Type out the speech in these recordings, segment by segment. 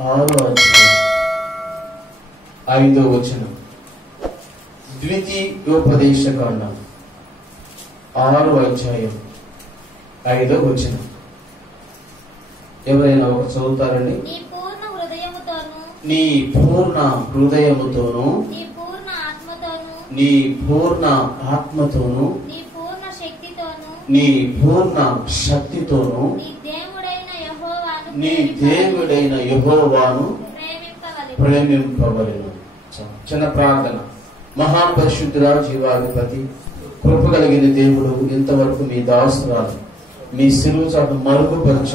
6:5 ద్వితీయోపదేశకాండం 6:5 ఎవరైనా ఒక చదువుతారండి? నీ పూర్ణ హృదయముతోను, నీ పూర్ణ ఆత్మతోను, నీ పూర్ణ శక్తితోను నీ దేవుడైన యెహోవాను ప్రేమింపవలెను. చిన్న ప్రార్థన. మహాపరిశుద్ధుడా, జీవాధిపతి, కృప కలిగిన దేవుడు, ఇంతవరకు మీ దాసురాలు మీ శిలువ చాటు మరుగుపరచ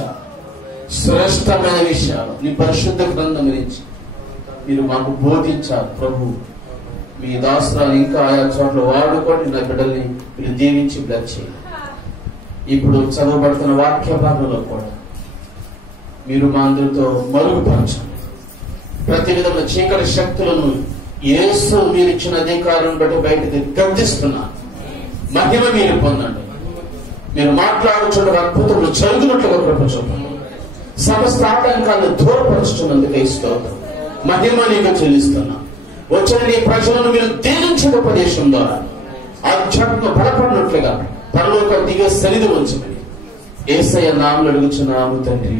శ్రేష్టమైన విషయాలు నీ పరిశుద్ధ గ్రంథం గురించి మీరు మాకు బోధించారు ప్రభు. మీ దాసురాలు ఇంకా ఆయా చోట్ల వాడుకొని నా బిడ్డల్ని మీరు దీవించి బ్లెస్ చేయండి. ఇప్పుడు చదవబడుతున్న వాక్య భాగంలో కూడా మీరు మా అందరితో మరుగుపరచండి. ప్రతి విధమైన చీకటి శక్తులను యేసు మీరు ఇచ్చిన అధికారం బట్టి బయటకు గర్దిస్తున్నారు. మహిమ మీరు పొందండి. మీరు మాట్లాడుచున్న అద్భుతములు జరుగునట్లుగా కృప చూపండి. సమస్త ఆటంకాలను దూరపరుచుతున్నందుకు స్తోత్రం. మహిమ నీకు చెల్లిస్తున్నా. వచ్చిన నీ ప్రజలను మీరు దీవించిన ఉపదేశం ద్వారా ఆధ్యాత్మిక బలపడినట్లుగా పరలోక దిగే సరిది ఉంచమని యేసయ్య నామములో అడుగుచున్నాము తండ్రి,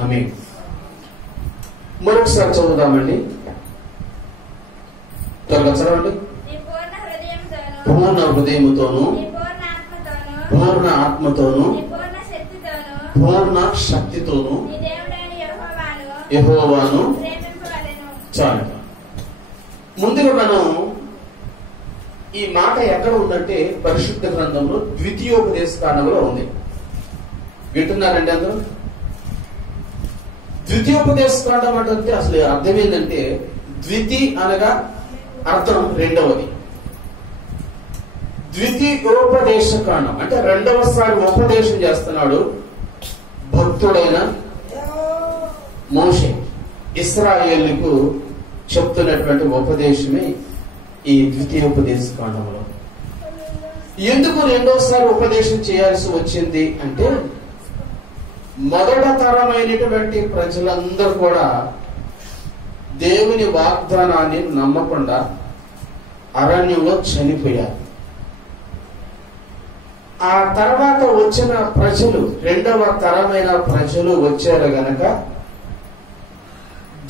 ఆమేన్. మరొకసారి చదువుదామండి, త్వరగా చదవండి. పూర్ణ హృదయముతోను, పూర్ణ ఆత్మతోను, పూర్ణ శక్తితోను యెహోవాను. చాలు. ముందుగా మనం ఈ మాట ఎక్కడ ఉందంటే పరిశుద్ధ గ్రంథంలో ద్వితీయోపదేశకాండంలో ఉంది. వింటున్నారండి అందరూ? ద్వితీయోపదేశకాండం అంటే అసలు అర్థం ఏంటంటే, ద్వితి అనగా అర్థం రెండవది. ద్వితీయోపదేశకాండం అంటే రెండవసారి ఉపదేశం చేస్తున్నాడు భక్తుడైన మోషే. ఇశ్రాయేలుకు చెప్తున్నటువంటి ఉపదేశమే ఈ ద్వితీయోపదేశకాండంలో. ఎందుకు రెండోసారి ఉపదేశం చేయాల్సి వచ్చింది అంటే, మొదట తరమైనటువంటి ప్రజలందరూ కూడా దేవుని వాగ్దానాన్ని నమ్మకుండా అరణ్యంలో చనిపోయారు. ఆ తర్వాత వచ్చిన ప్రజలు, రెండవ తరమైన ప్రజలు వచ్చారు గనక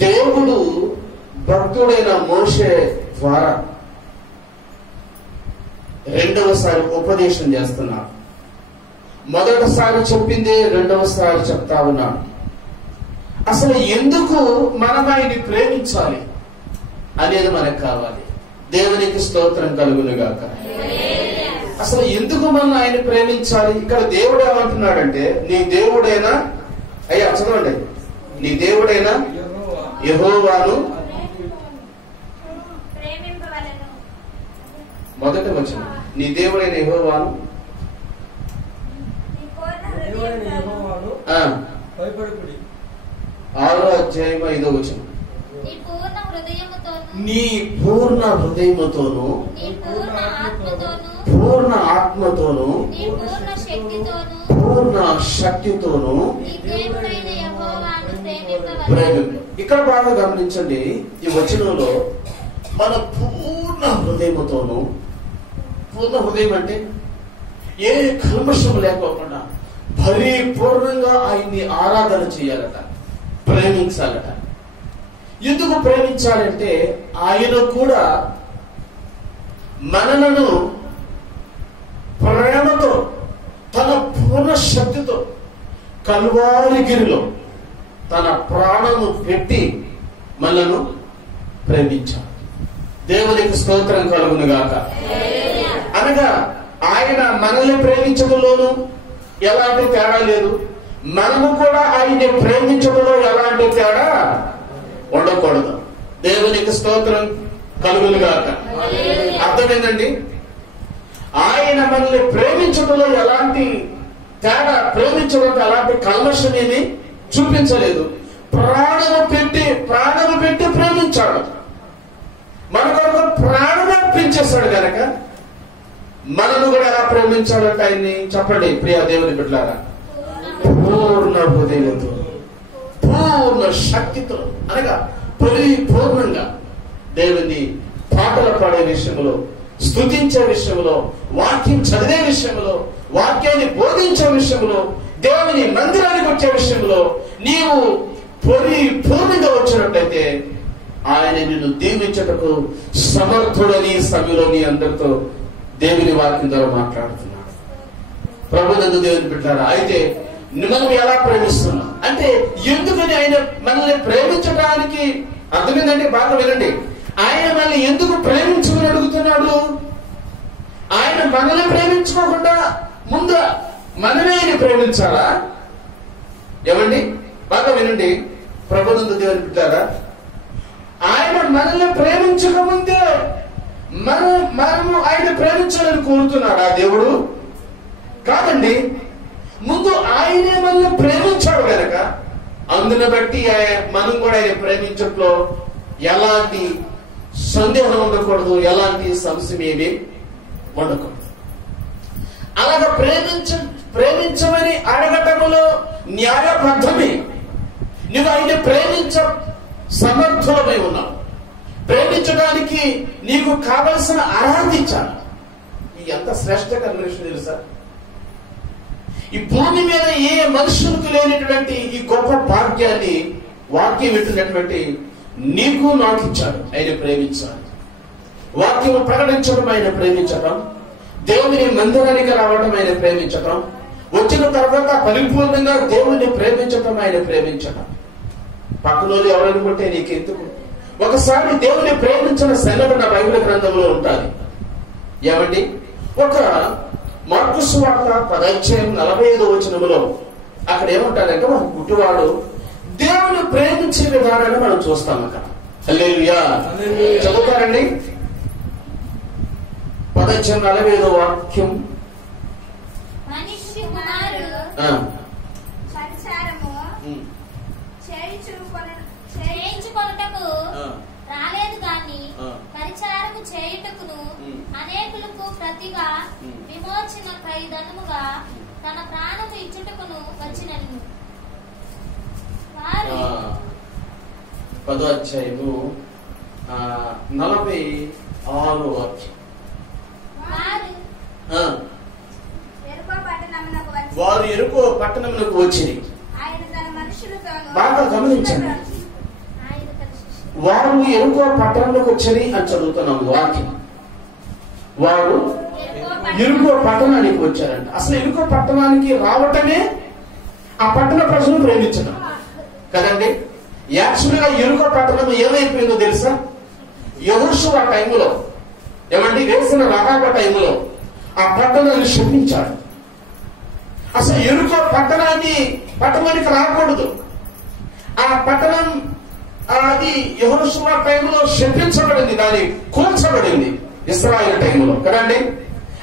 దేవుడు భక్తుడైన మోషే ద్వారా రెండవసారి ఉపదేశం చేస్తున్నాడు. మొదటిసారి చెప్పిందే రెండవసారి చెప్తా ఉన్నాడు. అసలు ఎందుకు మనం ఆయన్ని ప్రేమించాలి అనేది మనకు కావాలి. దేవునికి స్తోత్రం కలుగునుగాక. అసలు ఎందుకు మనం ఆయన ప్రేమించాలి? ఇక్కడ దేవుడు ఏమంటున్నాడంటే, నీ దేవుడైనా, అయ్యా చదవండి, నీ దేవుడైనా యెహోవాను. మొదట వచ్చిన నీ దేవుడైన యెహోవాను 6:5 నీ పూర్ణ హృదయముతోను, పూర్ణ ఆత్మతోను, పూర్ణ శక్తితోను ప్రేమించు. ఇక్కడ బాగా గమనించండి, ఈ వచనంలో మన పూర్ణ హృదయముతోను, పూర్ణ హృదయం అంటే ఏ కల్మషం లేకోకుండా పరిపూర్ణంగా ఆయన్ని ఆరాధన చేయాలట, ప్రేమించాలట. ఎందుకు ప్రేమించాలంటే, ఆయన కూడా మనలను ప్రేమతో తన పూర్ణ శక్తితో కల్వారిగిరిలో తన ప్రాణము పెట్టి మనను ప్రేమించాడు. దేవునికి స్తోత్రం కలుగునుగాక. అనగా ఆయన మనల్ని ప్రేమించడంలోనూ ఎలాంటి తేడా లేదు, మనము కూడా ఆయన్ని ప్రేమించడంలో ఎలాంటి తేడా ఉండకూడదు. దేవునికి స్తోత్రం కలుగునుగాక. అర్థమైందండి? ఆయన మనల్ని ప్రేమించడంలో ఎలాంటి తేడా, ప్రేమించడంలో ఎలాంటి కల్మషం ఏమి చూపించలేదు. ప్రాణము పెట్టి ప్రేమించాడు. మన కొరకు ప్రాణం అర్పించేశాడు కనుక మనను కూడా ఎలా ప్రేమించాలంటే ఆయన్ని చెప్పండి ప్రియా దేవుని బిడ్డలారా, పూర్ణ హృదయంతో, పూర్ణ శక్తితో అనగా పరిపూర్ణంగా దేవుని పాటలు పాడే విషయంలో, స్తుతించే విషయంలో, వాక్యం చదివే విషయంలో, వాక్యాన్ని బోధించే విషయంలో, దేవుని మందిరానికి వచ్చే విషయంలో నీవు పరిపూర్ణంగా వచ్చినట్లయితే ఆయన నిన్ను దీవించటకు సమర్థుడని సమయంలో నీ అందరితో దేవుని వాక్యం ద్వారా మాట్లాడుతున్నాడు. ప్రభునందు దేవుని బిడ్డలారా, అయితే మనం ఎలా ప్రేమిస్తున్నాం అంటే ఎందుకని ఆయన మనల్ని ప్రేమించడానికి అర్థమైందంటే బాగా వినండి. ఆయన మనల్ని ఎందుకు ప్రేమించమని అడుగుతున్నాడు? ఆయన మనల్ని ప్రేమించుకోకుండా ముందు మనమే ఆయన ప్రేమించాలా? ఏమండి బాగా వినండి ప్రభునందు దేవుని బిడ్డలారా, ఆయన మనల్ని ప్రేమించకముందే మనము ఆయన ప్రేమించాలని కోరుతున్నాడా దేవుడు? కాదండి. ముందు ఆయనే మనల్ని ప్రేమించాడు కనుక అందుని బట్టి మనం కూడా ఆయన ప్రేమించట్లో ఎలాంటి సందేహం ఉండకూడదు, ఎలాంటి సంశయం ఏమీ ఉండకూడదు. అలాగా ప్రేమించమని అడగటములో న్యాయబద్ధమే. నువ్వు ఆయన ప్రేమించ సమర్థులమై ఉన్నావు. ప్రేమించడానికి నీకు కావలసిన అర్హత ఇచ్చాను. ఎంత శ్రేష్టకరమైన విషయం తెలుసా? ఈ భూమి మీద ఏ మనుషులకు లేనటువంటి ఈ గొప్ప భాగ్యాన్ని వాక్యం వింటున్నటువంటి నీకు నాకు ఇచ్చాడు. ఆయన ప్రేమించాలి. వాక్యం ప్రకటించడం ఆయన ప్రేమించటం, దేవుని మందిరానికి రావడం ఆయన ప్రేమించటం, వచ్చిన తర్వాత పరిపూర్ణంగా దేవుని ప్రేమించటం ఆయన ప్రేమించటం. పక్కనోళ్ళు ఎవరనుకుంటే నీకెందుకు? ఒకసారి దేవుని ప్రేమించిన సెలవు నా బైబిల్ గ్రంథంలో ఉంటుంది. ఏమండి, ఒక మార్కు సువార్త 10:45 అక్కడ ఏమంటారంటే ఒక గుడ్డివాడు దేవుని ప్రేమించే విధానాన్ని మనం చూస్తాం. అక్కడ హల్లెలూయా చదువుతారండి. 10:45 వాక్యం. రాలేదు గాని పరిచారము చేయుటకును అనేకులకు ప్రతిగా విమోచన క్రయధనముగా తన ప్రాణము ఇచ్చుటకును వచ్చినను. 10:46 వాక్యం. వారు ఎరుకో పట్టణమునకు వచ్చి బాగా గమనించండి. వారు ఎరుకో పట్టణంలోకి వచ్చని అని చదువుతున్నాము వాక్యం. వారు ఎరుకో పట్టణానికి వచ్చారంట. అసలు ఎరుకో పట్టణానికి రావటమే ఆ పట్టణ ప్రజలు ప్రేమించడం కదండి. యాక్చువల్ గా ఎరుకో పట్టణం ఏమైపోయిందో తెలుసా? యెహోషువ టైంలో, ఏమండి, వేసిన రహాబ టైంలో ఆ పట్టణాన్ని శపించాడు. అసలు ఎరుకో పట్టణానికి రాకూడదు. ఆ పట్టణం అది యెహోషువ టైంలో శపించబడింది, దాని కూల్చబడింది ఇశ్రాయేలు టైంలో కదండి.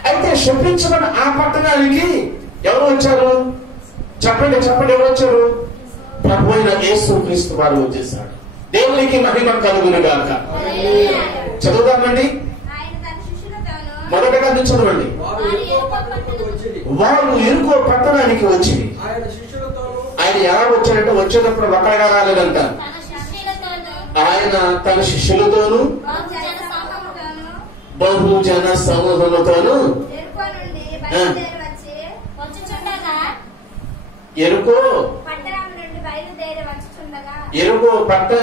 అయితే శపించబడిన ఆ పట్టణానికి ఎవరు వచ్చారు? చెప్పండి ఎవరు వచ్చారు? ప్రభు అయిన యేసుక్రీస్తు వారు వచ్చేసాడు. దేవునికి మహిమ కలుగునుగాక. చదువుదామండి. మొదటగా చదవండి. వారు ఎరుకో పట్టణానికి వచ్చి, ఆయన ఎలా వచ్చాడంటే వచ్చేటప్పుడు ఒకరిగా రాలేదంట. ఆయన తన శిష్యులతోనూ బహుజన సమూహముతోనూ ఎరుకో పట్టణం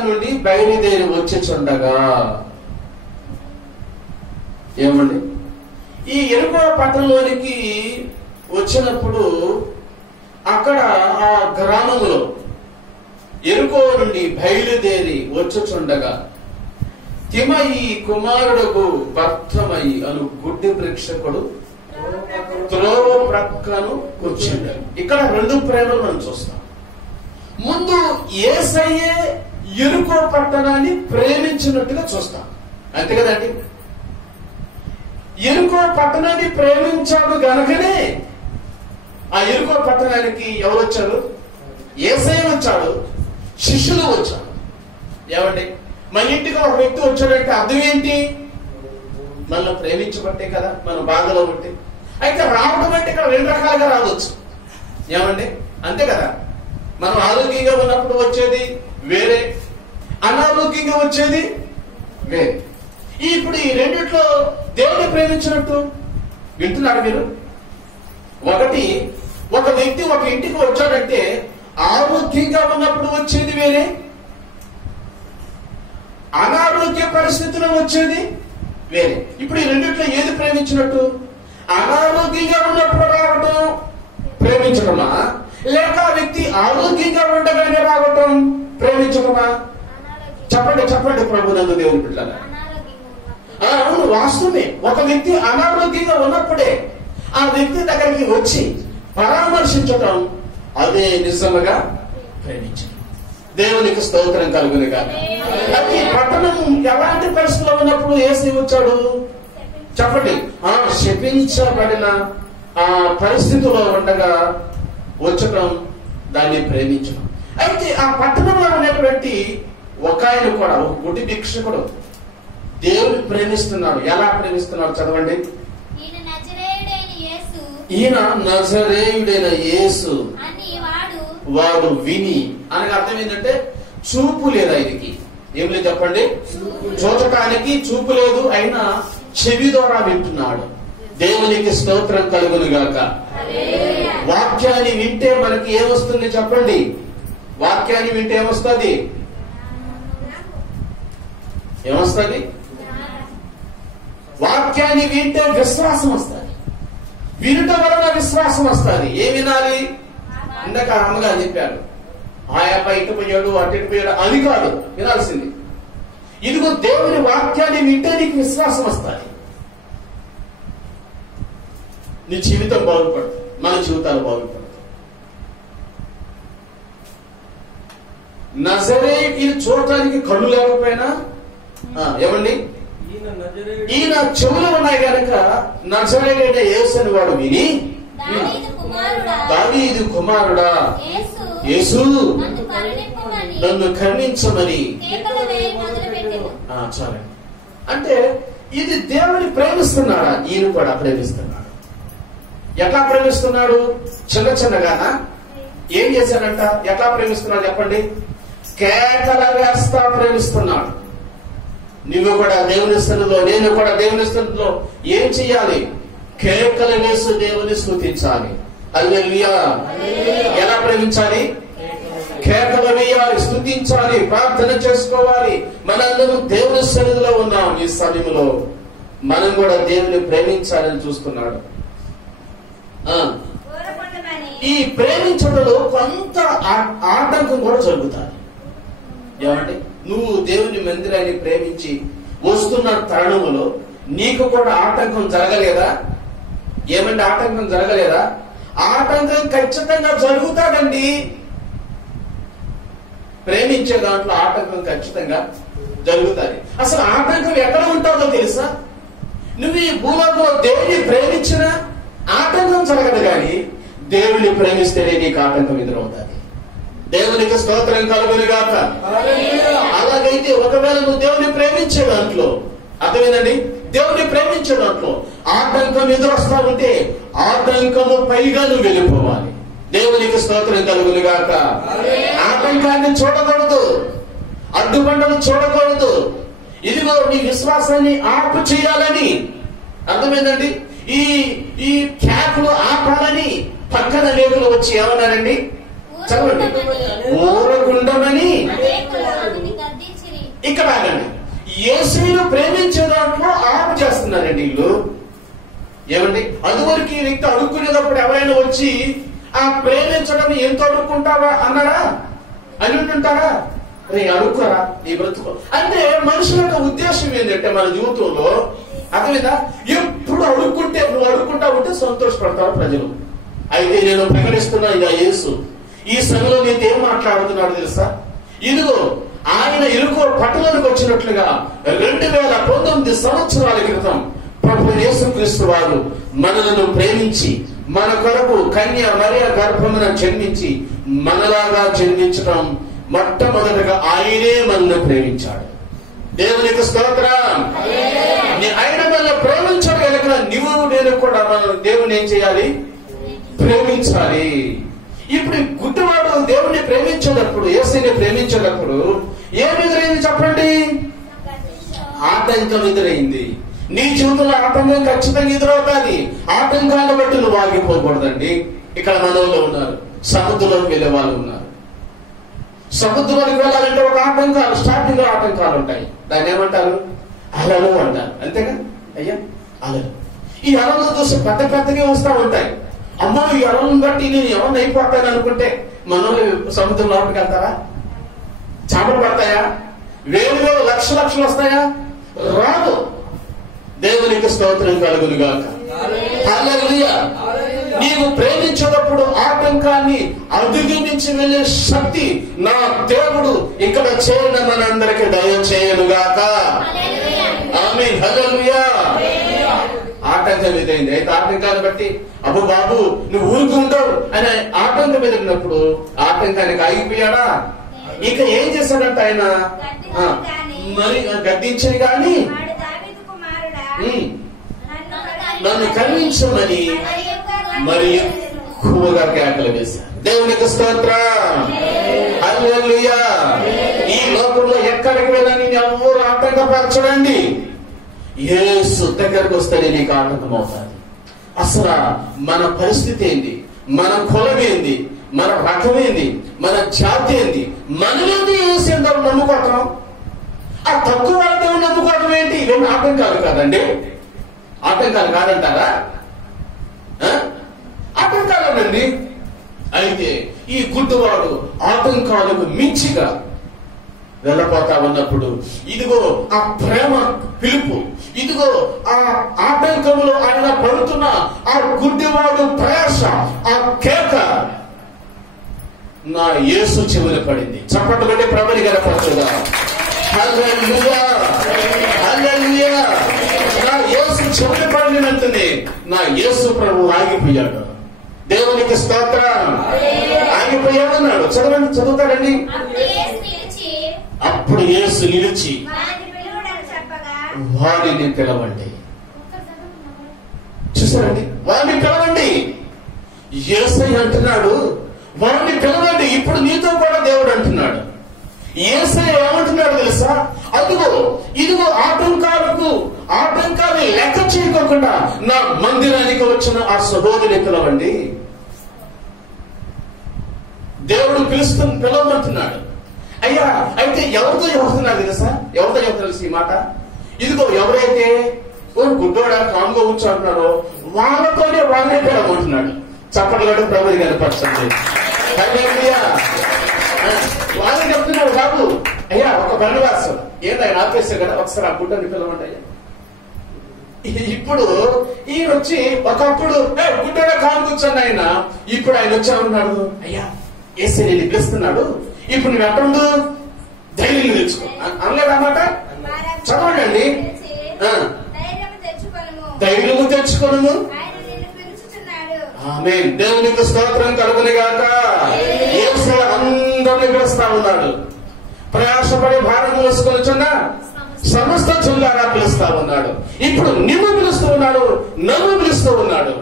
నుండి బయలుదేరి వచ్చుచుండగా. ఏమండి, ఈ ఎరుకో పట్టణంలోనికి వచ్చినప్పుడు అక్కడ ఆ గ్రామంలో ఎరుకో నుండి బయలుదేరి వచ్చుచుండగా తిమయి కుమారుడుకు బర్తమయి అను గుడ్డి ప్రేక్షకుడు త్రోవ ప్రక్కను కూర్చుంటాడు. ఇక్కడ రెండు ప్రేమలు మనం చూస్తాం. ముందు యేసయ్యే ఎరుకో పట్టణాన్ని ప్రేమించినట్టుగా చూస్తాం, అంతే కదండి. ఎరుకో పట్టణాన్ని ప్రేమించాడు గనకనే ఆ ఎరుకో పట్టణానికి ఎవరు వచ్చారు? యేసయ్య వచ్చాడు, శిష్యులు వచ్చారు. ఏమండి, మన ఇంటికి ఒక వ్యక్తి వచ్చాడంటే అర్థం ఏంటి? మనల్ని ప్రేమించబట్టే కదా, మన బాధలో బట్టి. అయితే రావడం అంటే ఇక్కడ రెండు రకాలుగా రావచ్చు. ఏమండి, అంతే కదా. మనం ఆరోగ్యంగా ఉన్నప్పుడు వచ్చేది వేరే, అనారోగ్యంగా వచ్చేది వేరే. ఇప్పుడు ఈ రెండిట్లో దేవుని ప్రేమించినట్టు వింటున్నారు మీరు? ఒకటి, ఒక వ్యక్తి ఒక ఇంటికి వచ్చాడంటే ఆరోగ్యంగా ఉన్నప్పుడు వచ్చేది వేరే, అనారోగ్య పరిస్థితిలో వచ్చేది వేరే. ఇప్పుడు ఈ రెండిట్లో ఏది ప్రేమించినట్టు? అనారోగ్యంగా ఉన్నప్పుడు రావటం ప్రేమించడమా, లేక ఆ వ్యక్తి ఆరోగ్యంగా ఉండగానే రావటం ప్రేమించడమా? చెప్పండి చెప్పండి ప్రభునందు దేవుని బిడ్డలారా. అవును, వాస్తవమే. ఒక వ్యక్తి అనారోగ్యంగా ఉన్నప్పుడే ఆ వ్యక్తి దగ్గరికి వచ్చి పరామర్శించటం, అదే నిజంగా ప్రేమించడం. దేవునికి స్తోత్రం కలుగును గాక. అయితే పట్టణం ఎలాంటి పరిస్థితిలో ఉన్నప్పుడు యేసు వచ్చాడు చెప్పండి? శపించబడిన ఆ పరిస్థితిలో ఉండగా వచ్చటం, దాన్ని ప్రేమించడం. అయితే ఆ పట్టణంలో ఉన్నటువంటి ఒక ఆయన కూడా, ఒక గుడి భిక్షకుడు దేవుని ప్రేమిస్తున్నాడు. ఎలా ప్రేమిస్తున్నాడు చదవండి. ఈయన నజరేయుడైన యేసు వాడు విని, అనగా అర్థం ఏంటంటే చూపు లేదు ఆయనకి. ఏం లేదు చెప్పండి? చూచటానికి చూపు లేదు, అయినా చెవి ద్వారా వింటున్నాడు. దేవునికి స్తోత్రం కలుగును గాక. వాక్యాన్ని వింటే మనకి ఏమొస్తుంది చెప్పండి? వాక్యాన్ని వింటే ఏమొస్తుంది? ఏమొస్తుంది? వాక్యాన్ని వింటే విశ్వాసం వస్తుంది. వినటం వలన విశ్వాసం వస్తుంది. ఏం వినాలి? ఇందాక అమ్మగా చెప్పారు, ఆయా ఇటు పోయాడు అటు పోయాడు అది కాదు వినాల్సింది. ఇదిగో దేవుని వాక్యాన్ని వింటే నీకు విశ్వాసం వస్తుంది. నీ జీవితం బాగుపడుతుంది, మన జీవితాలు బాగుపడుతుంది. నజరేయుడు చూడటానికి కళ్ళు లేకపోయినా ఏమండి, ఈయన చెవులు ఉన్నాయి కనుక నజరేయుడైన యేసు అని వాడు విని, దావీదు కుమారుడా యేసు నన్ను కరుణించమని. చాలండి. అంటే ఇది దేవుని ప్రేమిస్తున్నాడా? ఈయన కూడా ప్రేమిస్తున్నాడు. ఎట్లా ప్రేమిస్తున్నాడు? చిన్న చిన్నగానా? ఏం చేశాడంట? ఎట్లా ప్రేమిస్తున్నాడు చెప్పండి? కేకల వేస్తా ప్రేమిస్తున్నాడు. నువ్వు కూడా దేవుని స్థలంలో, నేను కూడా దేవుని స్థలంలో ఏం చెయ్యాలి? కేకలు వేసి దేవుని స్తుతించాలి. హల్లెలూయా. ఎలా ప్రేమించాలి? కేకలు వేయాలి, స్తుతించాలి, ప్రార్థన చేసుకోవాలి. మనందరం దేవుని సన్నిధిలో ఉన్నాం. ఈ సమయంలో మనం కూడా దేవుని ప్రేమించాలని చూస్తున్నాడు. ఈ ప్రేమించడంలో కొంత ఆటంకం కూడా జరుగుతుంది. ఏమంటే నువ్వు దేవుని మందిరాన్ని ప్రేమించి వస్తున్న తరుణంలో నీకు కూడా ఆటంకం జరగలేదా? ఏమంటే ఆటంకం జరగలేదా? ఆటంకం ఖచ్చితంగా జరుగుతాడండి. ప్రేమించే దాంట్లో ఆటంకం ఖచ్చితంగా జరుగుతుంది. అసలు ఆటంకం ఎక్కడ ఉంటుందో తెలుసా? నువ్వు ఈ భూలోకంలో దేవుని ప్రేమించినా ఆటంకం జరగదు, కానీ దేవుని ప్రేమిస్తేనే నీకు ఆటంకం ఎదురవుతుంది. దేవునికి స్తోత్రం కలుగును గాక. అలాగైతే ఒకవేళ నువ్వు దేవుని ప్రేమించే దాంట్లో, అర్థమైందండి, దేవుని ప్రేమించే దాంట్లో ఆటంకం ఎదురొస్తా ఉంటే ఆటంకము పైగా నువ్వు వెళ్ళిపోవాలి. దేవునికి స్తోత్రం కలుగును గాక. ఆటంకాన్ని చూడకూడదు, అడ్డుబండలు చూడకూడదు. ఇదిగో నీ విశ్వాసాన్ని ఆపు చేయాలని, అర్థమైందండి, ఈ క్యాప్లు ఆపాలని పక్కన లేఖలు వచ్చి ఏమన్నారండి? చదవండి. ఊరగుండమని. ఇక్కడ ఆగండి. యేసును ప్రేమించే దాంట్లో ఆపు చేస్తున్నారండి వీళ్ళు. ఏమండి, అదివరకు ఈ వ్యక్తి అడుక్కునేటప్పుడు ఎవరైనా వచ్చి ఆ ప్రేమించడం ఎంత అడుక్కుంటావా అన్నారా? అని ఉంటుంటారా? రే అడుక్కోరా నీ బ్రతుకో అంటే మనుషుల యొక్క ఉద్దేశం ఏంటంటే మన జీవితంలో అర్థమైందా? ఎప్పుడు అడుక్కుంటే నువ్వు అడుక్కుంటా ఉంటే సంతోషపడతారు ప్రజలు. అయితే నేను ప్రకటిస్తున్నా ఇక యేసు ఈ సమయంలో నీతో ఏం మాట్లాడుతున్నాడు తెలుసా? ఇదిగో ఆయన ఇరుకో పట్టణానికి వచ్చినట్లుగా 2019 సంవత్సరాల క్రితం ప్రభు యేసుక్రీస్తు వారు మనలను ప్రేమించి మన కొరకు కన్య మరియ గర్భమున జన్మించి మనలాగా జన్మించడం మొట్టమొదటిగా ఆయనే మనల్ని ప్రేమించాడు. దేవునికి స్తోత్రం. ఆయన మనల్ని ప్రేమించాడు కనుక నువ్వు నేను కూడా మన దేవుని ఏం చేయాలి? ప్రేమించాలి. ఇప్పుడు ఈ గుడ్డివాడు దేవుణ్ణి ప్రేమించేటప్పుడు, యేసుని ప్రేమించేటప్పుడు ఏమి ఎదురైంది చెప్పండి? ఆటంకం ఎదురైంది. నీ జీవితంలో ఆటంకం ఖచ్చితంగా ఎదురవుతుంది. ఆటంకాన్ని బట్టి నువ్వు ఆగిపోకూడదండి. ఇక్కడ మనలో ఉన్నారు, సముద్రంలోకి వెళ్ళే వాళ్ళు ఉన్నారు. సముద్రంలోకి వెళ్ళాలంటే ఒక ఆటంకాలు, స్టార్టింగ్ లో ఆటంకాలు ఉంటాయి. దాన్ని ఏమంటారు? అలలు అంటారు. అంతేగా అయ్యా? అలలు. ఈ అలలు చూసి పెద్ద పెద్దగా వస్తూ ఉంటాయి. అమ్మో ఈ అలలను బట్టి నేను ఎవరిని అయిపోతాను అనుకుంటే మనల్ని సముద్రం లోపలికి వెళ్తారా? చేపలు పడతాయా? వేలు వేలు లక్షలు వస్తాయా? రాదు. దేవునికి స్తోత్రం కలుగును గాక. హల్లెలూయా. నీవు ప్రేమించేటప్పుడు ఆటంకాన్ని అధిగమించి వెళ్ళే శక్తి నా దేవుడు ఇక్కడ చేయడం మనందరికీ దయచేయను గాక. ఆమేన్. హల్లెలూయా. ఆటంకం ఎదురైంది. అయితే ఆటంకాన్ని బట్టి అబ్బు బాబు నువ్వు ఊరుకుంటావు అని ఆటంకం ఎదిరినప్పుడు ఆటంకానికి ఆగిపోయాడా? ఇక ఏం చేశాడంట ఆయన? మరి గద్దించని గాని నన్ను కరుణించమని మరి ఎక్కువగా కేకలు వేశారు. దేవునికి స్తోత్రం. హల్లెలూయా. ఈ లోకంలో ఎక్కడికి వెళ్ళని ఎవరు ఆటంకపరచడండి. యేసు దగ్గరకు వస్తే నీకు ఆటంకం అవుతుంది. అసలు మన పరిస్థితి ఏంది, మన కులం ఏంది, మన రకం ఏంది, మన జాతి ఏంది, మనమేంది యేసు ఎందరూ నమ్ముకోవటం, ఆ తక్కువ వాళ్ళతో నమ్ముకోవటం ఏంటి? ఇవేమి ఆటంకాలు కాదండి. ఆటంకాలు కాదంటారా? ఆటంకాలేనండి. అయితే ఈ గుడ్డివాడు ఆటంకాలకు మించిగా వెళ్ళపోతా ఉన్నప్పుడు ఇదిగో ఆ ప్రేమ పిలుపు, ఇదిగో ఆ ఆటంకంలో ఆయన పడుతున్న ఆ గుడ్డివాడు ప్రయాస, ఆ కేక నా యేసు చెవిన పడింది. చప్పట్లు కొట్టి ప్రభుని గనపరచుగా. హల్లెలూయా. హల్లెలూయా. నా యేసు చెవిన పడినంతనే నా యేసు ప్రభు ఆగిపోయాడు. దేవునికి స్తోత్రం. ఆగిపోయాడన్నాడు. చదవండి, చదువుతాడండి. అప్పుడు యేసు నిలిచి వాడిని పిలవండి. చూసారండి, వాడిని పిలవండి. యేసయ్య అంటున్నాడు వాడిని పిలవండి. ఇప్పుడు నీతో కూడా దేవుడు అంటున్నాడు. యేసయ్య ఏమంటున్నాడు తెలుసా? అదిగో ఇదిగో ఆటంకాలు లెక్క చేయకోకుండా నా మందిరానికి వచ్చిన ఆ సహోదరిని పిలవండి. దేవుడు పిలవమంటున్నాడు. అయ్యా, అయితే ఎవరితో చెబుతున్నారు తెలుసా? ఎవరితో చెబుతున్నారు ఈ మాట? ఇదిగో ఎవరైతే గుడ్డోడా కాంగో కూర్చోంటున్నారో వాళ్ళతోనే వాళ్ళే పిలవమంటున్నాడు. చప్పట్లు ప్రభుని కనపరచండి. వాళ్ళని చెప్తున్నాడు బాబు. అయ్యా ఒక బలివాసం ఏదైనా ఆపేస్తారు కదా, ఒకసారి ఆ గుడ్డని పిలవండి అయ్యా. ఇప్పుడు ఈయన వచ్చి ఒకప్పుడు గుడ్డోడా కాంగో కూర్చొని ఆయన, ఇప్పుడు ఆయన వచ్చామన్నాడు. అయ్యా ఏసీ నేను పిలుస్తున్నాడు, ఇప్పుడు నువ్వు ఎక్కడుండు ధైర్యం తెచ్చుకో అనలేదన్నమాట. చదవండి. ధైర్యము తెచ్చుకోను. ఆమేన్. దేవునికి స్తోత్రం కలుగును గాక. యేసు అందరినీ పిలుస్తా ఉన్నాడు. ప్రయాసపడి భారం మోసుకొనిచున్న సమస్త జనులారా పిలుస్తా ఉన్నాడు. ఇప్పుడు నిన్ను పిలుస్తూ ఉన్నాడు, నన్ను పిలుస్తూ ఉన్నాడు.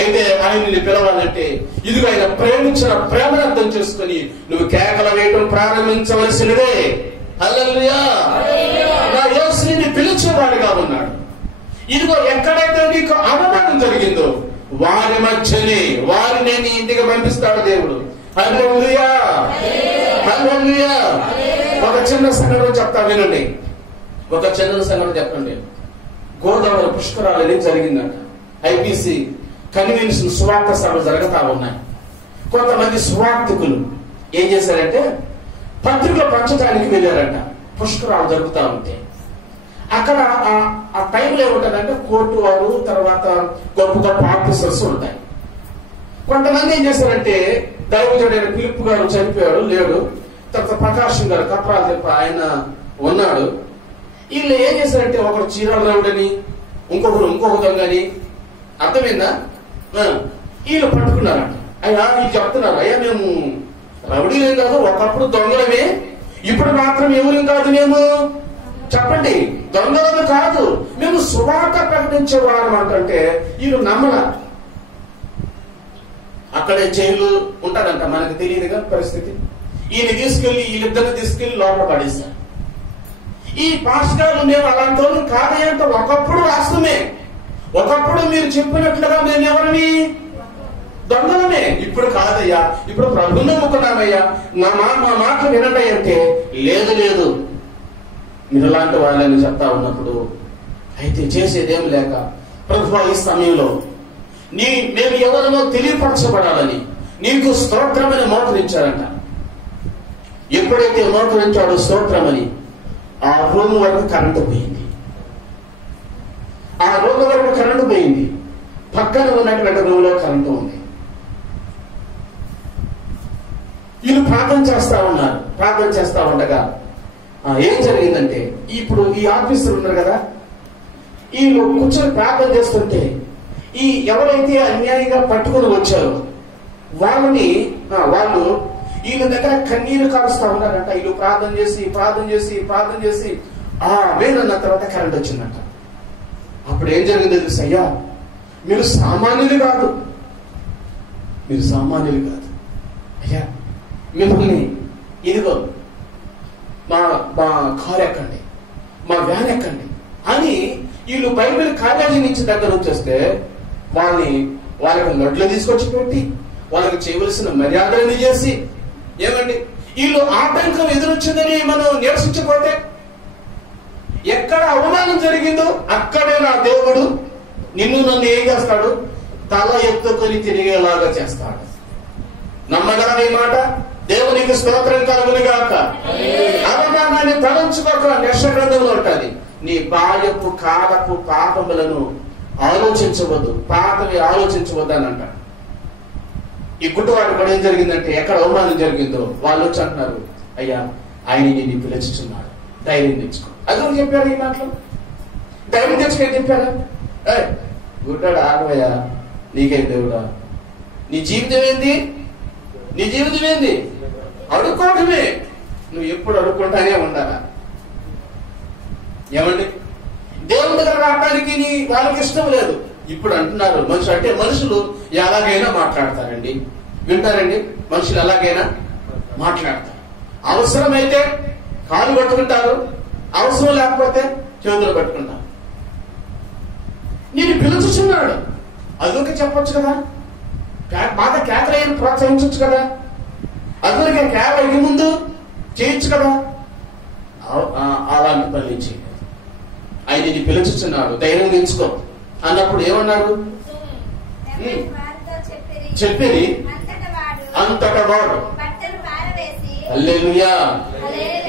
అయితే ఆయన్ని పిలవాలంటే ఇదిగో ఆయన ప్రేమించిన ప్రేమను అర్థం చేసుకుని నువ్వు కేకలు వేయటం ప్రారంభించవలసినదే. హల్లెలూయా. నా యేసు నిన్ను పిలిచేవాడిగా ఉన్నాడు. ఇదిగో ఎక్కడైతే నీకు అవమానం జరిగిందో వారి మధ్యనే వారిని నీ ఇంటికి పంపిస్తాడు దేవుడు. హల్లెలూయా. హల్లెలూయా. ఒక చిన్న సంఘటన చెప్తా వినండి. ఒక చిన్న సంఘటన చెప్పండి. గోదావరి పుష్కరాలు జరిగిందంట. ఐపీసీ కన్వెన్షన్ సువార్త సభలు జరుగుతా ఉన్నాయి. కొంతమంది సువార్తికులు ఏం చేశారంటే పత్రికలు పంచడానికి వెళ్ళారంట. పుష్కరాలు జరుగుతూ ఉంటే అక్కడ ఆ టైంలో ఏముంటుందంటే కోర్టు వారు, తర్వాత గొప్ప గొప్ప ఆఫీసర్స్ ఉంటాయి. కొంతమంది ఏం చేశారంటే దైవజుడైన పిలుపు గారు చనిపోయాడు, లేడు. తర్వాత ప్రకాశం గారు కప్రాలు చెప్ప ఆయన ఉన్నాడు. వీళ్ళు ఏం చేశారంటే ఒకరు చీరాల రౌడని, ఇంకొక దొంగని. అర్థమైందా? వీళ్ళు పట్టుకున్నారంట. అయ్యా వీళ్ళు చెప్తున్నారు, అయ్యా మేము రౌడీలేం కాదు, ఒకప్పుడు దొంగలమే, ఇప్పుడు మాత్రం ఎవరేం కాదు, మేము చెప్పండి దొంగలను కాదు, మేము సువార్త ప్రకటించేవారం అంటే వీళ్ళు నమ్మల. అక్కడే జైలు ఉంటాడంట, మనకు తెలియదుగా పరిస్థితి. ఈయన తీసుకెళ్లి వీళ్ళిద్దరిని తీసుకెళ్లి లోపల పడేశారు. ఈ పాస్టర్లు మేము అలాంటి కాదంటే ఒకప్పుడు వాస్తవమే, ఒకప్పుడు మీరు చెప్పినట్లుగా మేము ఎవరిని దొంగలమే, ఇప్పుడు కాదయ్యా, ఇప్పుడు ప్రభువును నమ్ముకున్నామయ్యా, మా మాటలు వినండి అంటే లేదు లేదు మీరు అలాంటి వాళ్ళని చెప్తా ఉన్నప్పుడు అయితే చేసేదేం లేక ప్రభువా ఈ సమయంలో మేము ఎవరినో తెలియపరచబడాలని నీకు స్తోత్రమని మోకరించారంట. ఎప్పుడైతే మోకరించాడో స్తోత్రమని ఆ రూమ్ వరకు కరెంటు పోయింది. ఆ రూమ్ వరకు కరెంటు పోయింది. పక్కన ఉన్నటువంటి రూమ్ లో కరెంటు ఉంది. వీళ్ళు ప్రార్థన చేస్తా ఉన్నారు. ప్రార్థన చేస్తా ఉండగా ఏం జరిగిందంటే, ఇప్పుడు ఈ ఆఫీసర్ ఉన్నారు కదా, వీళ్ళు కూర్చొని ప్రార్థన చేస్తుంటే ఈ ఎవరైతే అన్యాయంగా పట్టుకుని వచ్చారో వాళ్ళు వీళ్ళ దగ్గర కన్నీరు కారుస్తా ఉన్నారంట. వీళ్ళు ప్రార్థన చేసి వేదన్న తర్వాత కరెంట్ వచ్చిందంట. అప్పుడు ఏం జరిగిందో తెలుసయ్యా, మీరు సామాన్యులు కాదు అయ్యా, మిమ్మల్ని ఇదిగో మా కారు ఎక్కండి, మా వ్యాన్ ఎక్కండి అని వీళ్ళు బైబిల్ కాలేజీ నుంచి దగ్గర వచ్చేస్తే వాళ్ళకి నోట్లో తీసుకొచ్చి పెట్టి వాళ్ళకి చేయవలసిన మర్యాదలు చేసి, ఏమండి వీళ్ళు ఆటంకం ఎదురొచ్చిందని మనం నిరసించకపోతే, ఎక్కడ అవమానం జరిగిందో అక్కడే నా దేవుడు నన్ను ఏం చేస్తాడు, తల ఎత్తుకొని తిరిగేలాగా చేస్తాడు. నమ్మగలరా ఈ మాట? దేవునికి స్తోత్రం కలుగును గాక. అవమానాన్ని తలంచుకోక యెషయా గ్రంథంలో ఉంటుంది, నీ బాయపు కాలపు పాపములను ఆలోచించవద్దు, పాతవి ఆలోచించవద్దు అని అంటాడు. ఈ గుడ్డవాడు కూడా ఏం జరిగిందంటే, ఎక్కడ అవమానం జరిగిందో వాళ్ళు వచ్చి అంటున్నారు, అయ్యా ఆయన నిన్ను పిలుచుచున్నాడు, ధైర్యం తెచ్చుకో. అది కూడా చెప్పారు ఈ మాటలు. ధైర్యం తెచ్చుకొని చెప్పారా? గుడ్డాడు ఆగవయ్యా, నీకేం దేవుడా, నీ జీవితం ఏంది? అడుక్కోవడమే. నువ్వు ఎప్పుడు అడుక్కుంటానే ఉండాలా? ఏమండి, దేవుని దగ్గర రావడానికి వాళ్ళకి ఇష్టం లేదు. ఇప్పుడు అంటున్నారు మనుషులు ఎలాగైనా మాట్లాడతారండి, వింటారండి. మనుషులు ఎలాగైనా మాట్లాడతారు. అవసరమైతే కాలు పట్టుకుంటారు, అవసరం లేకపోతే చేతులు పట్టుకుంటారు. నేను పిలుచుచున్నాడు అదొక చెప్పొచ్చు కదా, బాగా కేకలయ్యను ప్రోత్సహించవచ్చు కదా, అదొక కేక అయ్యే ముందు చేయొచ్చు కదా. అలాంటి పని చేయాలి. ఆయన నిన్ను పిలుచుచున్నాడు, ధైర్యం తెచ్చుకో అన్నప్పుడు ఏమన్నారు? చెప్పేది అంతటా వాడు హల్లెలూయా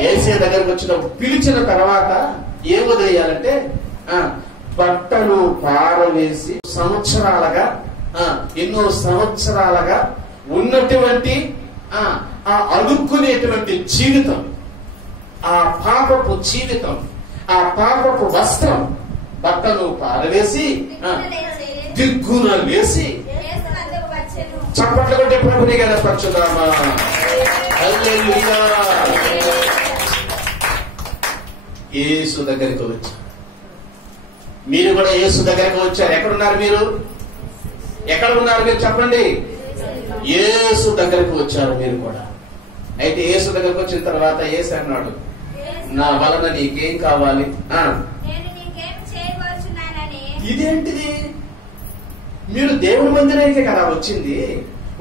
యేసయ్య దగ్గరకు వచ్చినప్పుడు పిలిచిన తర్వాత ఏం వదిలేయాలంటే, బట్టలు పారవేసి ఎన్నో సంవత్సరాలుగా ఉన్నటువంటి ఆ అడుక్కునేటువంటి జీవితం, ఆ పాపపు జీవితం, ఆ పాపపు వస్త్రం, బట్టలు పారవేసి దిగ్గున వేసి చప్పట్లు కొట్టే ప్రభుని కనపరచుదామా. హల్లెలూయా. యేసు దగ్గరికి వచ్చారు. మీరు కూడా యేసు దగ్గరికి వచ్చారు. ఎక్కడున్నారు మీరు? చెప్పండి. యేసు దగ్గరికి వచ్చారు మీరు కూడా. అయితే యేసు దగ్గరికి వచ్చిన తర్వాత యేసు అన్నాడు, నా వలన నీకేం కావాలి? ఇదేంటిది? మీరు దేవుని మందిరానికే కదా వచ్చింది.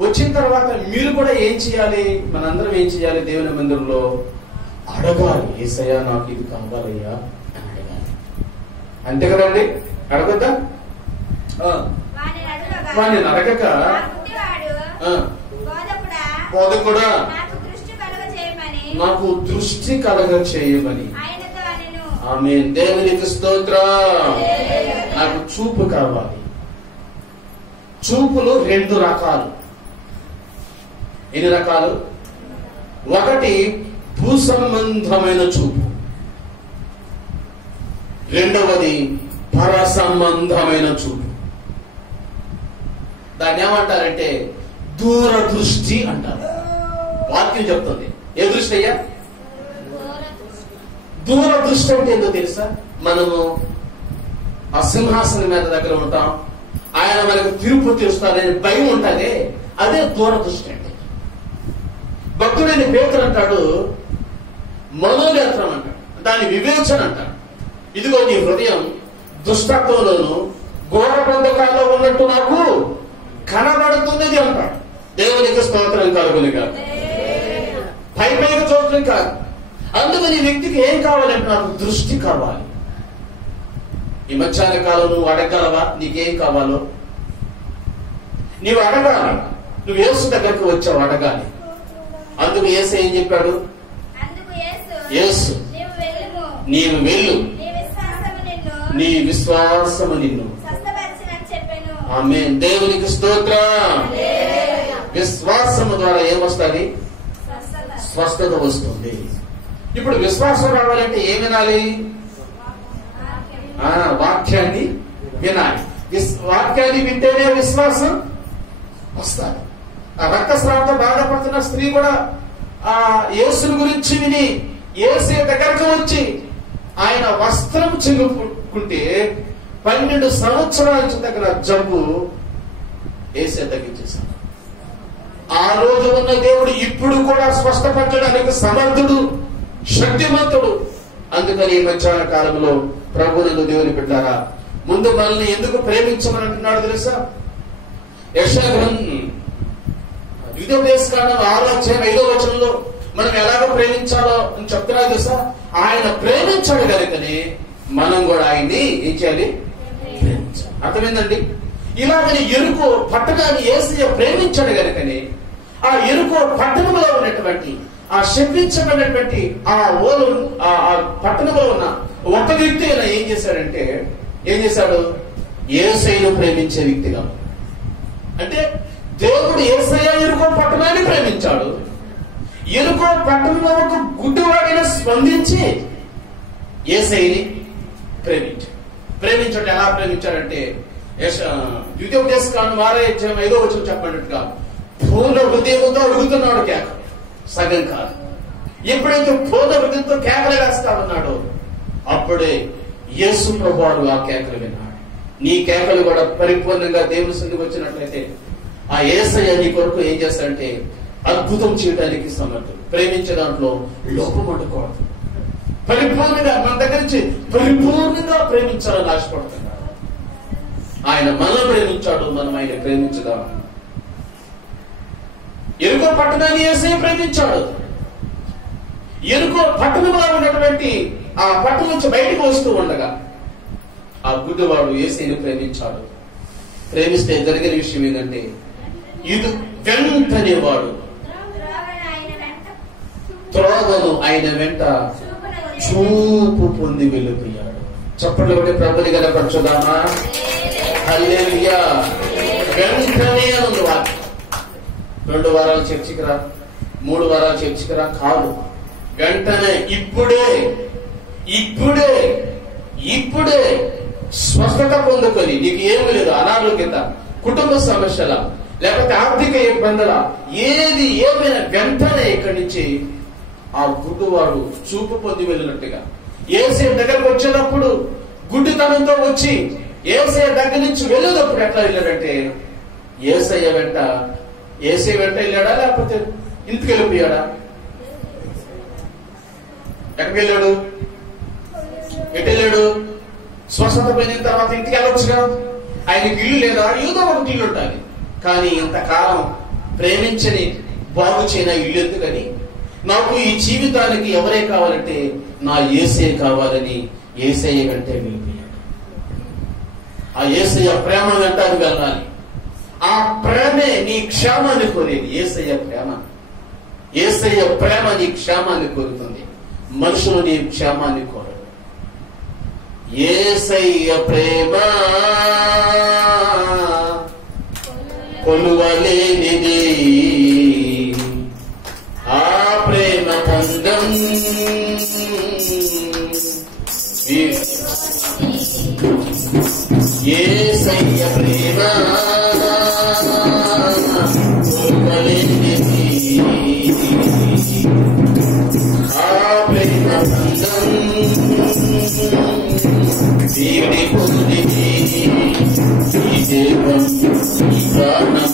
వచ్చిన తర్వాత మీరు కూడా ఏం చేయాలి? మనందరం ఏం చేయాలి? దేవుని మందిరంలో అడగాలి. యేసయ్యా నాకు ఇది కావాలయ్యా అని అడగాలి. అంతే కదండి? అడగద్దా? వాడిని అడగక బోధకుడా నాకు దృష్టి కలగ చేయమని. ఆమేన్. దేవునికి స్తోత్రం. నాకు చూపు కావాలి. చూపులు 2 రకాలు. ఎన్ని రకాలు? ఒకటి భూ సంబంధమైన చూపు, రెండవది పర సంబంధమైన చూపు. దాన్ని ఏమంటారంటే దూరదృష్టి అంటారు. వాక్యం చెప్తుంది. ఏ దృష్టి అయ్యా? దూరదృష్టి అంటే ఏందో తెలుసా? మనము ఆ సింహాసనం మీద దగ్గర ఉంటాం, ఆయన మనకు తీర్పు తీరుస్తాడని భయం ఉంటుంది. అదే దూరదృష్టి అండి. భక్తుడైన పేతురు అంటాడు మనోనేత్రం అంటాడు, దాని వివేచన అంటాడు. ఇదిగో నీ హృదయం దుష్టత్వంలోను ఘోర బంధకాల్లో ఉన్నట్టు నాకు కనబడుతున్నది అంటాడు. దేవునికి స్తోత్రం కలుగును కాదు, పైగా చూడటం కాదు. అందుకని ఈ వ్యక్తికి ఏం కావాలంటే నాకు దృష్టి కావాలి. ఈ మధ్యాహ్న కాలం నువ్వు అడగలవా నీకేం కావాలో? నీవు అడగాలి. నువ్వు యేసు దగ్గరకు వచ్చావు, అడగాలి. అందుకు యేసు ఏం చెప్పాడు? యేసు నీవు వెళ్ళు, నీ విశ్వాసము నిన్ను. ఆమేన్. దేవునికి స్తోత్రం. విశ్వాసము ద్వారా ఏమొస్తుంది? స్వస్థత వస్తుంది. ఇప్పుడు విశ్వాసం రావాలంటే ఏం వినాలి? వాక్యాన్ని వినాలి. వాక్యాన్ని వింటేనే విశ్వాసం వస్తుంది. ఆ రక్తస్రావంతో బాధపడుతున్న స్త్రీ కూడా ఆ యేసుని గురించి విని యేసు దగ్గరకు వచ్చి ఆయన వస్త్రం చిగుకుంటే 12 సంవత్సరాల దగ్గర జబ్బు యేసే తగ్గించేశాడు. ఆ రోజు ఉన్న దేవుడు ఇప్పుడు కూడా స్వస్థపరచడానికి సమర్థుడు, శక్తిమంతుడు. అందుకని ఈ మధ్యాహ్న కాలంలో ప్రభువును దేవుని బిడ్డారా, ముందు మనల్ని ఎందుకు ప్రేమించమని అంటున్నాడు తెలుసా? యెషయా గ్రంథం 6:5 మనం ఎలాగో ప్రేమించాలో అని చెప్తున్నా తెలుసా? ఆయన ప్రేమించాడు కనుకనే మనం కూడా ఆయన్ని ఏం చేయాలి? ప్రేమించాలి. అర్థమైందండి? ఇలాగని ఎరుకో పట్టణాన్ని యేసయ్య ప్రేమించాడు కనుకనే ఆ ఎరుకో పట్టణంలో ఉన్నటువంటి ఆ శపించబడినటువంటి ఆ పట్టణంలో ఉన్న ఒక వ్యక్తి ఏం చేశాడు? యేసయ్యను ప్రేమించే వ్యక్తిగా. అంటే దేవుడు యేసయ్య ఎరుకో పట్టణాన్ని ప్రేమించాడు. ఎరుకో పట్టణంలో ఒక గుడ్డివాడిని స్పందించి యేసయ్యని ప్రేమించాడు. ఎలా ప్రేమించాడంటే ద్వితీయోపదేశకాండం 6:5 చెప్పినట్టుగా పూర్ణ హృదయంతో అడుగుతున్నాడు కేక, సగం కాదు. ఎప్పుడైతే పూర్ణ హృదయంతో కేకలు వేస్తా ఉన్నాడో అప్పుడే యేసు ప్రభువారు ఆ కేకలు విన్నాడు. నీ కేకలు కూడా పరిపూర్ణంగా దేవుని సన్నిధికి వచ్చినట్లయితే ఆ యేసయ్య నీ కొరకు ఏం చేస్తాడంటే అద్భుతం చేయడానికి సమర్థుడు. ప్రేమించే దాంట్లో లోపం అంటుకోవద్దు. పరిపూర్ణంగా మన దగ్గర నుంచి పరిపూర్ణంగా ప్రేమించాలని ఆశపడుతున్నాడు. ఆయన మనల్ని ప్రేమించాడు, మనం ఆయన ప్రేమించుదాం. ఎరుకో పట్టణాన్ని యేసయ్య ప్రేమించాడు. ఎరుకో పట్టణంలో ఉన్నటువంటి ఆ పట్టణం నుంచి బయటకు వస్తూ ఉండగా ఆ గుడ్డివాడు యేసయ్యను ప్రేమించాడు. ప్రేమిస్తే జరిగిన విషయం ఏంటంటే ఇది వెంటనే వాడు త్రోవను ఆయన వెంట చూపు పొంది వెళ్ళిపోయాడు. చప్పట్లు కొట్టి ప్రభుని కనపరచుదామా? హల్లెలూయా. వెంటనే ఉంది వాక్యం. 2 వారాలు చర్చికి రా, 3 వారాలు చర్చికి రా కాదు. వెంటనే ఇప్పుడే స్వస్థత పొందుకొని, నీకు ఏమి లేదు, అనారోగ్యత, కుటుంబ సమస్యల, లేకపోతే ఆర్థిక ఇబ్బందుల, ఏమైనా వెంటనే ఇక్కడి నుంచి ఆ గుడ్డివాడు చూపు పొంది వెళ్ళినట్టుగా యేసయ్య దగ్గరకు వచ్చేటప్పుడు గుడ్డితనంతో వచ్చి యేసయ్య దగ్గర నుంచి వెళ్ళేటప్పుడు ఎట్లా వెళ్ళాడంటే యేసయ్య వెంట వెళ్ళాడా లేకపోతే ఇంటికి వెళ్ళిపోయాడా? ఎక్కడికి వెళ్ళాడు? ఎటు వెళ్ళాడు? స్వస్థత పోయిన తర్వాత ఇంటికి వెళ్ళొచ్చుగా. ఆయనకి ఇల్లు లేదా? ఏదో ఒకటి ఇల్లు ఉండాలి. కానీ ఇంతకాలం ప్రేమించని బాగు చేయని ఇల్లు ఎందుకని? నాకు ఈ జీవితానికి ఎవరే కావాలంటే నా యేసయ్య కావాలని యేసయ్య కంటే వెళ్ళిపోయాడు. ఆ యేసయ్య ప్రేమ వెంట వెళ్ళాలి. ఆ ప్రేమే నీ క్షేమాన్ని కోరేది. యేసయ్య ప్రేమ నీ క్షేమాన్ని కోరుతుంది. మనుషులు నీ క్షేమాన్ని కోరరు. యేసయ్య ప్రేమ కొలువలేనిది, ఆ ప్రేమ బంధం యేసయ్య ప్రేమ కొలువలేనిది, ఆ ప్రేమ బంధం వీడి పొందిది. ఈ దేవం ఈ ప్రాణం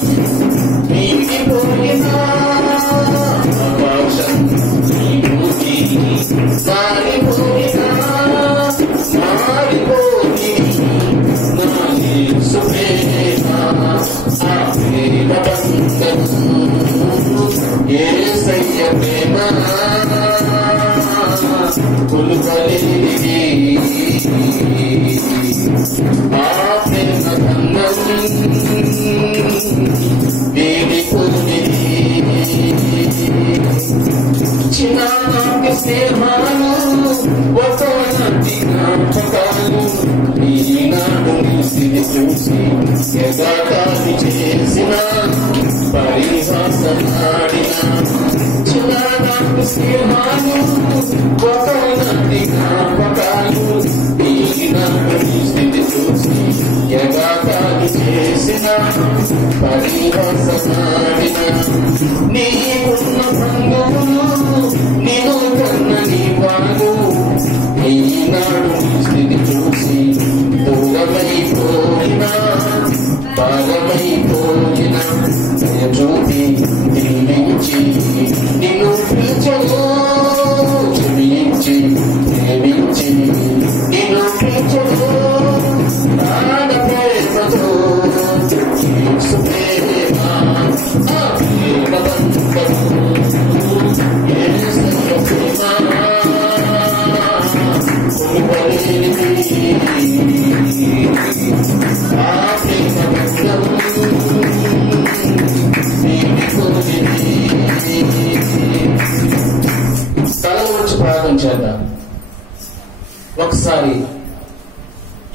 కొలువలేనిది ఆ ప్రేమ బంధం వేడిపోనిది చిన్ననాటి స్నేహాలు ఒకనాటి జ్ఞాపకాలు ఈనాడు స్థితి చూసి ఎగాటాలు చేసిన పరిహాసమాడిన చిన్ననాటి స్నేహాలు ఒకనాటి జ్ఞాపకాలు ఈనాడు స్థితి చూసి ఎగాటాలు చేసిన పరిహాసమాడిన నీకున్న బంధువులు నేను కన్న నీ వాడు ఈనాడు స్థితి చూసి దూరమైపోయిన భాగమైపోయిన దయచూపి దీవించి నిన్ను పిలిచను క్షమించి ప్రేమించి నిన్ను పిలిచను ప్రాణ ప్రేమతో ప్రేమ ఆ ప్రేమ బంధము తల వచ్చి ప్రార్థన చేద్దాం. ఒకసారి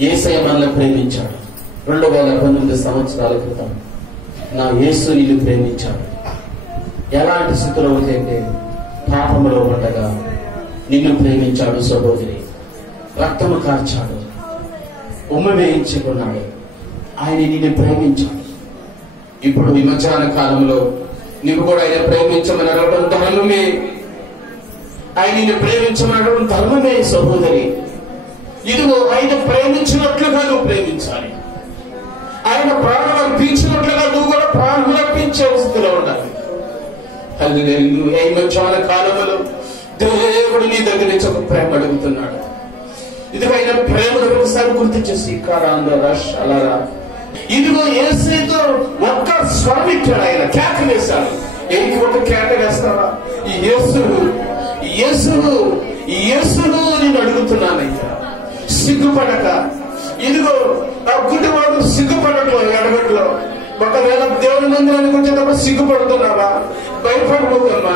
యేసయ్య మనల్ని ప్రేమించాడు. 2018 సంవత్సరాల క్రితం నా యేసు నిన్ను ప్రేమించాడు. ఎలాంటి స్థితిలో ఉంటే పాపములో ఉండగా నిన్ను ప్రేమించాడు సహోదరి. రక్తము కార్చాడు, ఉమ్మ వేయించుకున్నాడు. ఆయన నిన్ను ప్రేమించాడు. ఇప్పుడు ఈ మధ్యాహ్న కాలంలో నువ్వు కూడా ఆయన ప్రేమించమని అడగడం ధర్మమే. ఆయన నిన్ను ప్రేమించమని అడగడం ధర్మమే సహోదరి. ఇదిగో ఆయన ప్రేమించినట్లుగా నువ్వు ప్రేమించాలి. ఆయన ప్రాణం అర్పించినట్లుగా నువ్వు కూడా ప్రాణం అర్పించే స్థితిలో ఉండాలి. అది ఈ మధ్యాహ్న కాలంలో దేవుడు నీ దగ్గర నుంచి ఒక ప్రేమ అడుగుతున్నాడు. ఇదిగో ఆయన ప్రేమను ఒకసారి గుర్తించేసి కారాంధ్రారా ఇదిగో యేసుతో ఒక్క స్వరం ఇచ్చాడు. ఆయన కేక వేశాడు. ఏంటి ఒక కేక వేస్తావా? ఈ యేసును నేను అడుగుతున్నానయ్యా, సిగ్గుపడక. ఇదిగో ఆ గుడ్డివాడు సిగ్గుపడట్లో ఎడగట్లో ఒకవేళ దేవుని మందిరానికి వచ్చేటప్పుడు సిగ్గుపడుతున్నావా? భయపడబోతున్నా.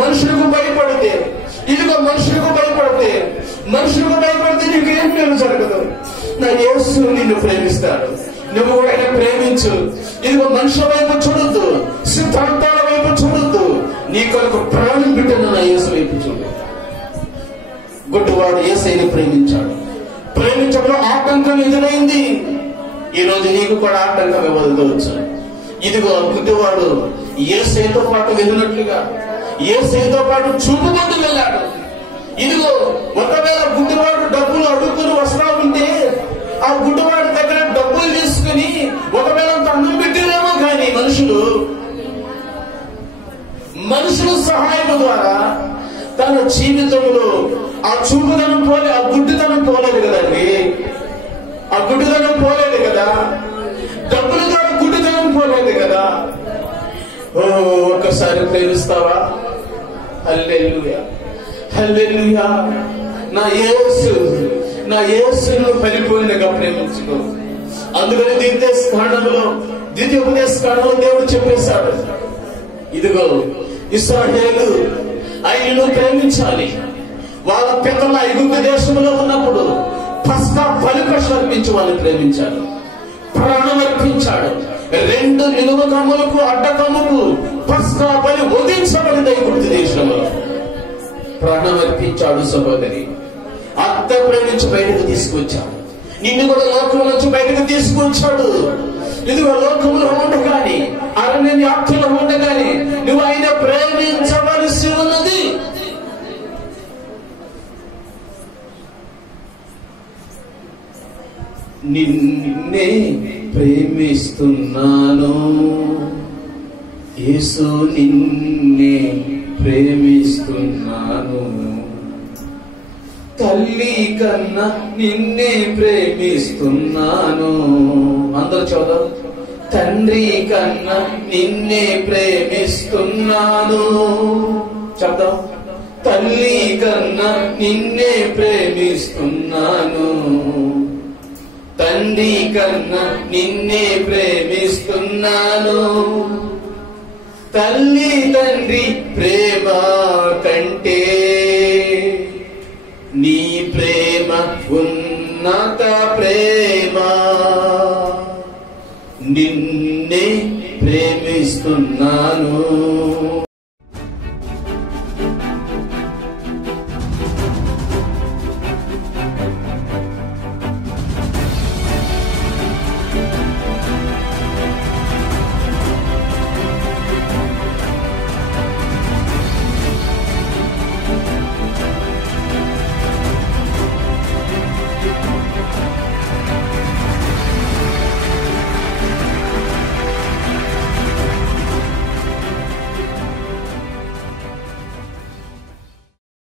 మనుషులకు భయపడితే మనుషులకు భయపడితే నీకేం మేలు జరగదు. నా యేసు నిన్ను ప్రేమిస్తాడు. నువ్వు కూడా ఆయన ప్రేమించు. ఇదిగో మనుషుల వైపు చూడొద్దు, సిద్ధాంతాల వైపు చూడొద్దు. నీ కొరకు ప్రాణం బిడ్డను నా యేసు వైపు చూడు. గుడ్డివాడు యేసయ్యను ప్రేమించాడు. ప్రేమించడంలో ఆటంకం ఎదురైంది. ఈ రోజు నీకు కూడా ఆటంకం ఇవ్వవచ్చు. ఇదిగో గుడ్డివాడు యేసయ్యతో పాటు వెళ్ళినట్లుగా యేసయ్యతో పాటు చూపుకుంటూ వెళ్ళాడు. ఇదిగో ఒకవేళ గుడ్డివాడు డబ్బులు అడుగుకుని వస్తా ఉంటే ఆ గుడ్డివాడి దగ్గర డబ్బులు తీసుకుని ఒకవేళ అన్నం పెట్టినేమో కానీ మనుషులు సహాయం ద్వారా తన జీవితంలో ఆ చూపుదనం పోలే, ఆ గుడ్డితనం పోలేదు కదండి. ఆ గుడ్డితనం పోలేదు కదా. డబ్బుల ద్వారా గుడ్డితనం పోలేదు కదా. ఒక్కసారి ప్రేమిస్తావా? హల్లెలూయా, హల్లెలూయా. నా యేసును పరిపూర్ణంగా ప్రేమించుకో. అందుకని ద్వితీయ ఉపదేశ కాండంలో దేవుడు చెప్పేశాడు, ఇదిగో ఇశ్రాయేలు ఆయనను ప్రేమించాలి. వాళ్ళ పితరుల ఐగుప్తు దేశంలో ఉన్నప్పుడు పస్కా బలిపశువులు అర్పించి వాళ్ళని ప్రేమించాడు. ప్రాణం అర్పించాడు. 2 నిలువ కమ్ములకు అడ్డకమ్ముకు పస్కా బలి వధించబడింది ఐగుప్తు దేశంలో. ప్రాణం అర్పించాడు సహోదరి. అంత ప్రేమించి బయటకు తీసుకొచ్చాడు. నిన్ను కూడా లోకం నుంచి బయటకు తీసుకొచ్చాడు. ఇదిగో లోకంలో ఉండగాని, అరణ్య ఆత్మలో ఉండగాని నువ్వు ఆయన ప్రేమించవలసి ఉన్నది. నిన్నే ప్రేమిస్తున్నాను యేసు, నిన్నే ప్రేమిస్తున్నాను. తల్లి కన్నా నిన్నే ప్రేమిస్తున్నాను. అందరూ చదువు. తండ్రి కన్నా నిన్నే ప్రేమిస్తున్నాను. చెప్తాం. తల్లి కన్నా నిన్నే ప్రేమిస్తున్నాను, తండ్రి కన్నా నిన్నే ప్రేమిస్తున్నాను. తల్లి తండ్రి ప్రేమ కంటే నీ ప్రేమ ఉన్నత ప్రేమ. నిన్నే ప్రేమిస్తున్నాను.